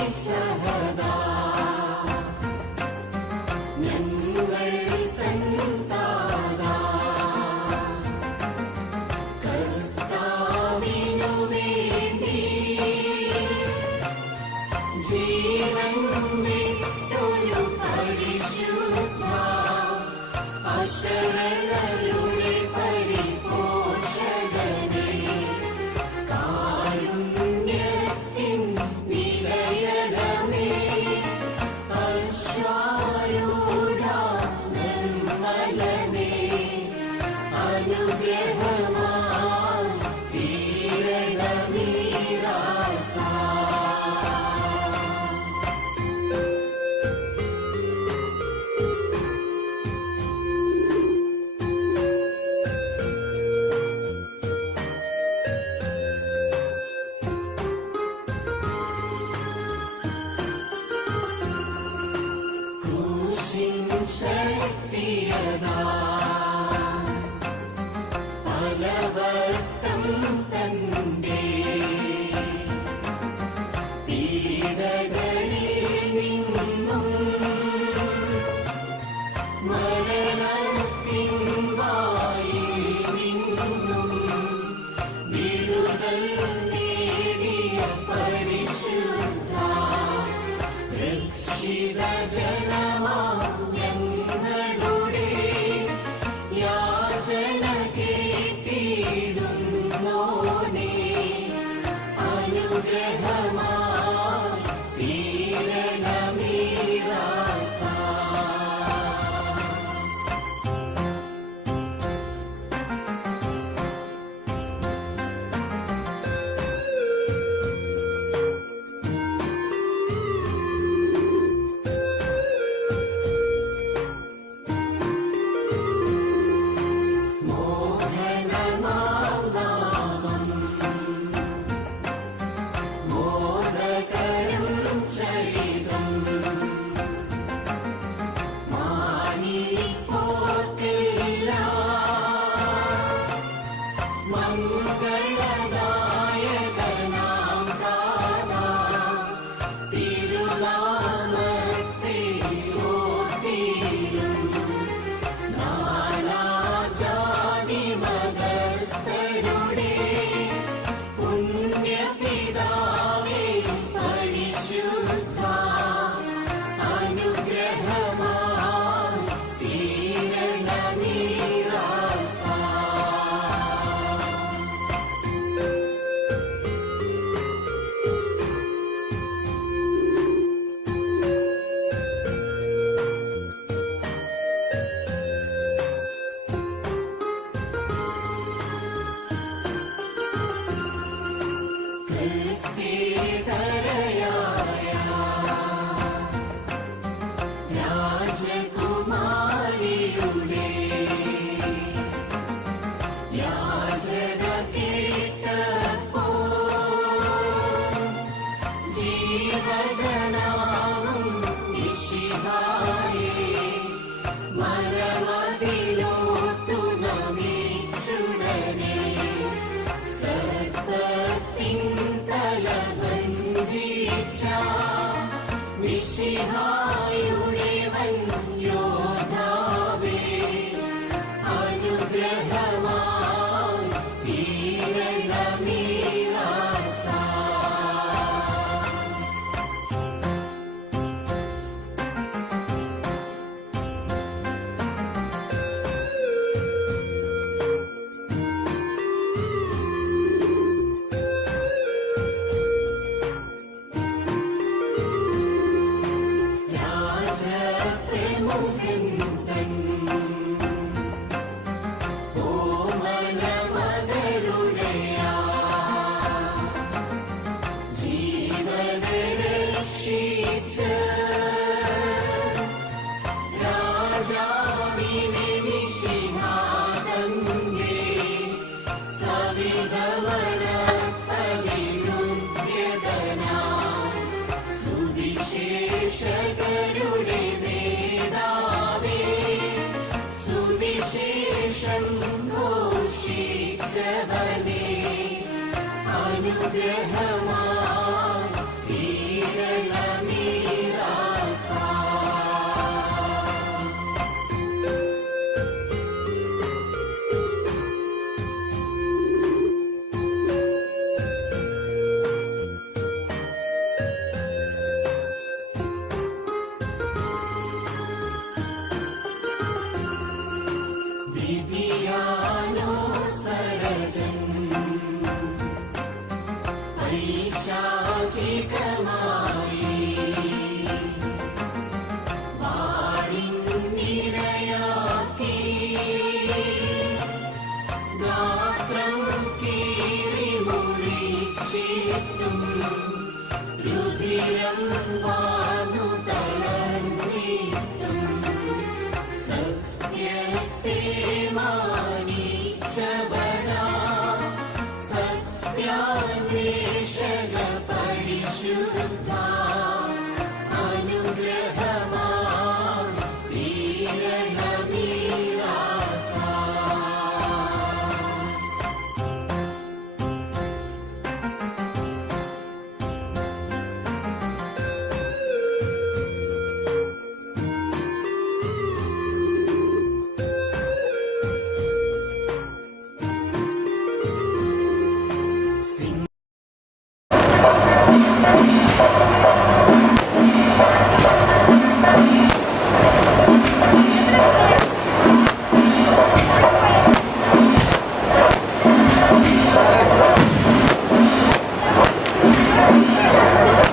Yes, Lord, Lord. कमलने अनुग्रहमा तीरणमीरासा Say പലവട്ടം തന്റെ പീഡകളിൽ നിന്നും മരണത്തിൻ വായിൽ നിന്നും വിടുതൽ ी ഹായുടേവൻ യോ you get her. सीखमा